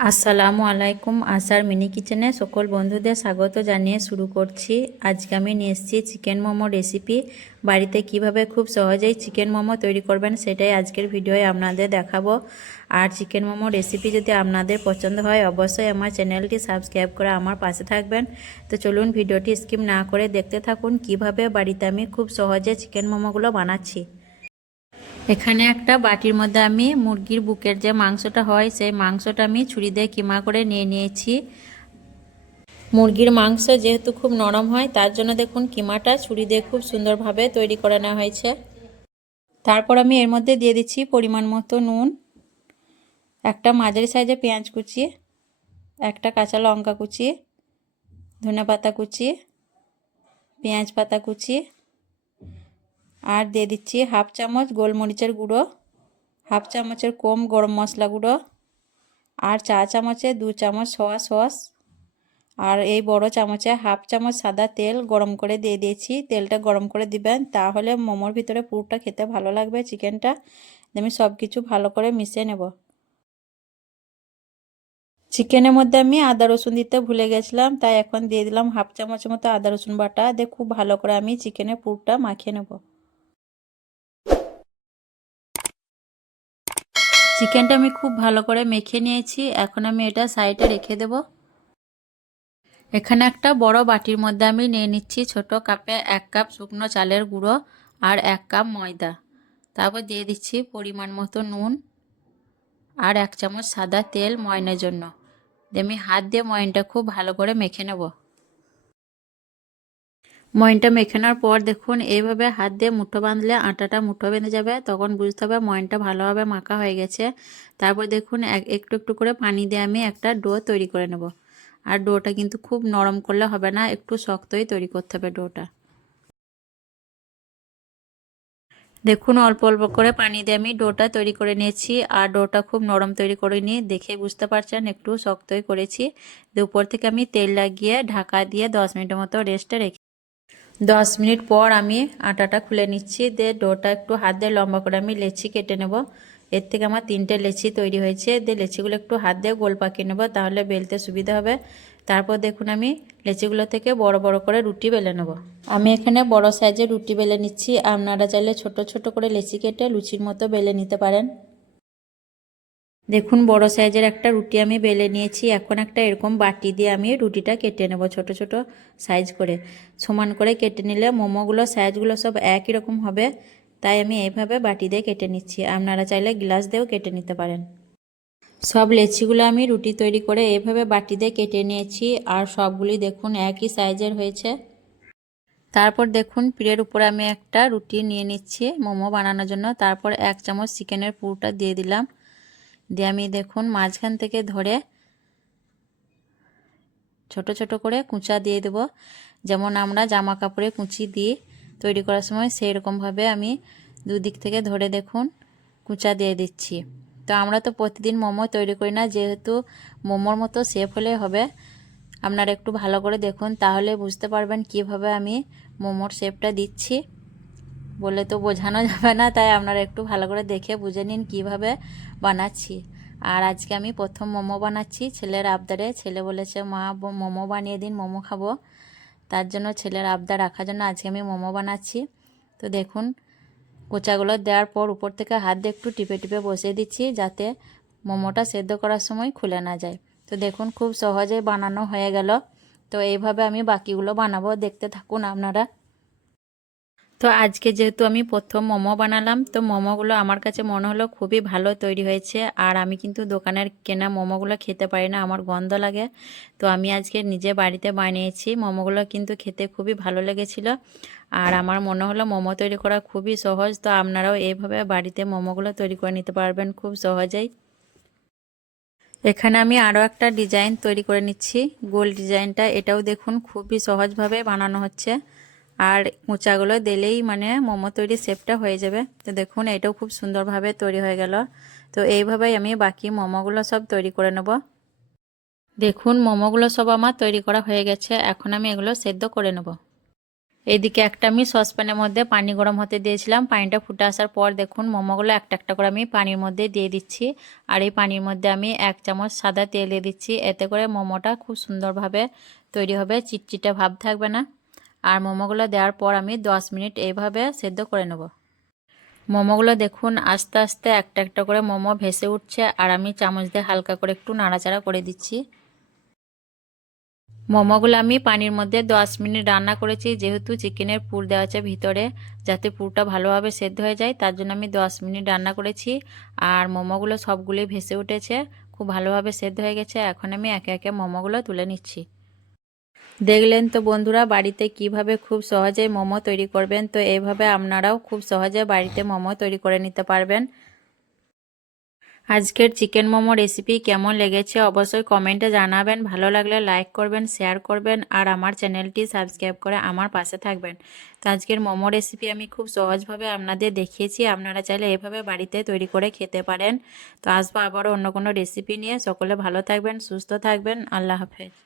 আসসালামু আলাইকুম। আশার মিনি কিচেনে সকল বন্ধুদের স্বাগত জানিয়ে শুরু করছি। আজকে আমি নিয়ে এসেছি চিকেন মোমো রেসিপি। বাড়িতে কিভাবে খুব সহজেই চিকেন মোমো তৈরি করবেন সেটাই আজকের ভিডিওয়ে আপনাদের দেখাবো। আর চিকেন মোমো রেসিপি যদি আপনাদের পছন্দ হয় অবশ্যই আমার চ্যানেলটি সাবস্ক্রাইব করে আমার পাশে থাকবেন। তো চলুন ভিডিওটি স্কিপ না করে দেখতে থাকুন কিভাবে বাড়িতে আমি খুব সহজে চিকেন মোমোগুলো বানাচ্ছি। এখানে একটা বাটির মধ্যে আমি মুরগির বুকের যে মাংসটা হয় সেই মাংসটা আমি ছুরি দিয়ে কিমা করে নিয়ে নিয়েছি। মুরগির মাংস যেহেতু খুব নরম হয় তার জন্য দেখুন কিমাটা ছুরি দিয়ে খুব সুন্দরভাবে তৈরি করে নেওয়া হয়েছে। তারপর আমি এর মধ্যে দিয়ে দিচ্ছি পরিমাণ মতো নুন, একটা মাঝারি সাইজে পেঁয়াজ কুচি, একটা কাঁচা লঙ্কা কুচি, ধনেপাতা কুচি, পেঁয়াজ পাতা কুচি, আর দিয়ে দিচ্ছি হাফ চামচ গোলমরিচের গুঁড়ো, হাফ চামচের কম গরম মশলা গুঁড়ো, আর চা চামচে 2 চামচ সোয়া সস, আর এই বড় চামচে হাফ চামচ সাদা তেল গরম করে দিয়ে দিয়েছি। তেলটা গরম করে দিবেন, তাহলে মোমোর ভিতরে পুরটা খেতে ভালো লাগবে। চিকেনটা আমি সব কিছু ভালো করে মিশিয়ে নেব। চিকেনের মধ্যে আমি আদা রসুন দিতে ভুলে গেছিলাম, তাই এখন দিয়ে দিলাম হাফ চামচের মতো আদা রসুন বাটা দিয়ে খুব ভালো করে আমি চিকেনের পুরটা মাখিয়ে নেব। চিকেনটা আমি খুব ভালো করে মেখে নিয়েছি, এখন আমি এটা সাইডে রেখে দেব। এখানে একটা বড় বাটির মধ্যে আমি নিয়ে নিচ্ছি ছোট কাপে 1 কাপ শুকনো চালের গুঁড়ো আর 1 কাপ ময়দা। তারপর দিয়ে দিচ্ছি পরিমাণ মতো নুন আর 1 চামচ সাদা তেল ময়নের জন্য। আমি হাত দিয়ে ময়নটা খুব ভালো করে মেখে নেব। ময়নটা মেখে নেওয়ার পর দেখুন এইভাবে হাত দিয়ে মুঠো বাঁধলে আটাটা মুঠো বেঁধে যাবে, তখন বুঝতে হবে ময়নটা ভালোভাবে মাখা হয়ে গেছে। তারপর দেখুন একটু একটু করে পানি দিয়ে আমি একটা ডো তৈরি করে নেব। আর ডোটা কিন্তু খুব নরম করলে হবে না, একটু শক্তই তৈরি করতে হবে ডোটা। দেখুন অল্প অল্প করে পানি দিয়ে আমি ডোটা তৈরি করে নিয়েছি, আর ডোটা খুব নরম তৈরি করে নিয়ে দেখে বুঝতে পারছেন একটু শক্তই করেছি। উপর থেকে আমি তেল লাগিয়ে ঢাকা দিয়ে 10 মিনিটের মতো রেস্টে রেখে 10 মিনিট পর আমি আটাটা খুলে নিচ্ছি। দিয়ে ডোটা একটু হাত দিয়ে লম্বা করে আমি লেচি কেটে নেব। এর থেকে আমার 3টে লেচি তৈরি হয়েছে। দিয়ে লেচিগুলো একটু হাত দিয়ে গোল পাকিয়ে নেব, তাহলে বেলতে সুবিধা হবে। তারপর দেখুন আমি লেচিগুলো থেকে বড় বড় করে রুটি বেলে নেব। আমি এখানে বড় সাইজের রুটি বেলে নিচ্ছি, আপনারা চাইলে ছোট ছোট করে লেচি কেটে লুচির মতো বেলে নিতে পারেন। দেখুন বড় সাইজের একটা রুটি আমি বেলে নিয়েছি। এখন একটা এরকম বাটি দিয়ে আমি রুটিটা কেটে নেব ছোট ছোট সাইজ করে। সমান করে কেটে নিলে মোমোগুলো সাইজগুলো সব একই রকম হবে, তাই আমি এইভাবে বাটি দিয়ে কেটে নিচ্ছি। আপনারা চাইলে গ্লাস দিয়েও কেটে নিতে পারেন। সব লেচিগুলো আমি রুটি তৈরি করে এইভাবে বাটি দিয়ে কেটে নিয়েছি, আর সবগুলি দেখুন একই সাইজের হয়েছে। তারপর দেখুন পিঠের উপরে আমি একটা রুটি নিয়ে নিচ্ছি মোমো বানানোর জন্য। তারপর 1 চামচ চিকেনের পুরটা দিয়ে দিলাম। দিয়ে আমি দেখুন মাঝখান থেকে ধরে ছোট ছোট করে কুঁচা দিয়ে দেব, যেমন আমরা জামা কাপড়ে কুঁচি দিই তৈরি করার সময়, সেই রকমভাবে আমি দুদিক থেকে ধরে দেখুন কুঁচা দিয়ে দিচ্ছি। তো আমরা তো প্রতিদিন মোমো তৈরি করি না, যেহেতু মোমোর মতো শেপ হলে হবে। আপনারা একটু ভালো করে দেখুন, তাহলে বুঝতে পারবেন কিভাবে আমি মোমোর শেপটা দিচ্ছি। বলে তো বোঝানো যাবে না, তাই আপনারা একটু ভালো করে দেখে বুঝে নিন কিভাবে বানাচ্ছি। আর আজকে আমি প্রথম মোমো বানাচ্ছি ছেলের আবদারে। ছেলে বলেছে মা মোমো বানিয়ে দিন, মোমো খাবো। তার জন্য ছেলের আবদার রাখার জন্য আজকে আমি মোমো বানাচ্ছি। তো দেখুন কোচাগুলো দেওয়ার পর উপর থেকে হাত দিয়ে একটু টিপে টিপে বসিয়ে দিচ্ছি, যাতে মোমোটা সেদ্ধ করার সময় খুলে না যায়। তো দেখুন খুব সহজেই বানানো হয়ে গেল। তো এইভাবে আমি বাকিগুলো বানাবো, দেখতে থাকুন আপনারা। তো আজকে যেহেতু আমি প্রথম মোমো বানালাম, তো মোমোগুলো আমার কাছে মনে হলো খুবই ভালো তৈরি হয়েছে। আর আমি কিন্তু দোকানের কেনা মোমোগুলো খেতে পারি না, আমার গন্ধ লাগে। তো আমি আজকে নিজে বাড়িতে বানিয়েছি মোমোগুলো, কিন্তু খেতে খুবই ভালো লেগেছিল। আর আমার মনে হলো মোমো তৈরি করা খুবই সহজ। তো আপনারাও এইভাবে বাড়িতে মোমোগুলো তৈরি করে নিতে পারবেন খুব সহজেই। এখানে আমি আরও একটা ডিজাইন তৈরি করে নিচ্ছি, গোল ডিজাইনটা। এটাও দেখুন খুবই সহজভাবে বানানো হচ্ছে, আর মোচাগুলো দিলেই মানে মোমো তৈরি শেপটা হয়ে যাবে। তো দেখুন এটাও খুব সুন্দরভাবে তৈরি হয়ে গেল। তো এইভাবেই আমি বাকি মোমোগুলো সব তৈরি করে নেব। দেখুন মোমোগুলো সব আমার তৈরি করা হয়ে গেছে, এখন আমি এগুলো সেদ্ধ করে নেব। এইদিকে একটা আমি সসপ্যানের মধ্যে পানি গরম হতে দিয়েছিলাম। পানিটা ফুটে আসার পর দেখুন মোমোগুলো একটা একটা করে আমি পানির মধ্যে দিয়ে দিচ্ছি। আর এই পানির মধ্যে আমি 1 চামচ সাদা তেল দিয়ে দিচ্ছি। এতে করে মোমোটা খুব সুন্দরভাবে তৈরি হবে, চিটচিটে ভাব থাকবে না। আর মোমোগুলো দেওয়ার পর আমি 10 মিনিট এইভাবে সেদ্ধ করে নেব। মোমোগুলো দেখুন আস্তে আস্তে একটা একটা করে মোমো ভেসে উঠছে, আর আমি চামচ দিয়ে হালকা করে একটু নাড়াচাড়া করে দিচ্ছি। মোমোগুলো আমি পানির মধ্যে 10 মিনিট রান্না করেছি, যেহেতু চিকেনের পুর দেওয়া আছে ভিতরে, যাতে পুরটা ভালোভাবে সেদ্ধ হয়ে যায় তার জন্য আমি 10 মিনিট রান্না করেছি। আর মোমোগুলো সবগুলোই ভেসে উঠেছে, খুব ভালোভাবে সেদ্ধ হয়ে গেছে। এখন আমি একে একে মোমোগুলো তুলে নিচ্ছি। দেখলেন তো বন্ধুরা বাড়িতে কিভাবে খুব সহজে মোমো তৈরি করবেন। তো এইভাবে আপনারাও খুব সহজে বাড়িতে মোমো তৈরি করে নিতে পারবেন। আজকের চিকেন মোমো রেসিপি কেমন লেগেছে অবশ্যই কমেন্টে জানাবেন। ভালো লাগলে লাইক করবেন, শেয়ার করবেন, আর আমার চ্যানেলটি সাবস্ক্রাইব করে আমার পাশে থাকবেন। তো আজকের মোমো রেসিপি আমি খুব সহজভাবে আপনাদের দেখিয়েছি, আপনারা চাইলে এভাবে বাড়িতে তৈরি করে খেতে পারেন। তো আসবো আবারও অন্য কোনো রেসিপি নিয়ে। সকলে ভালো থাকবেন, সুস্থ থাকবেন। আল্লাহ হাফেজ।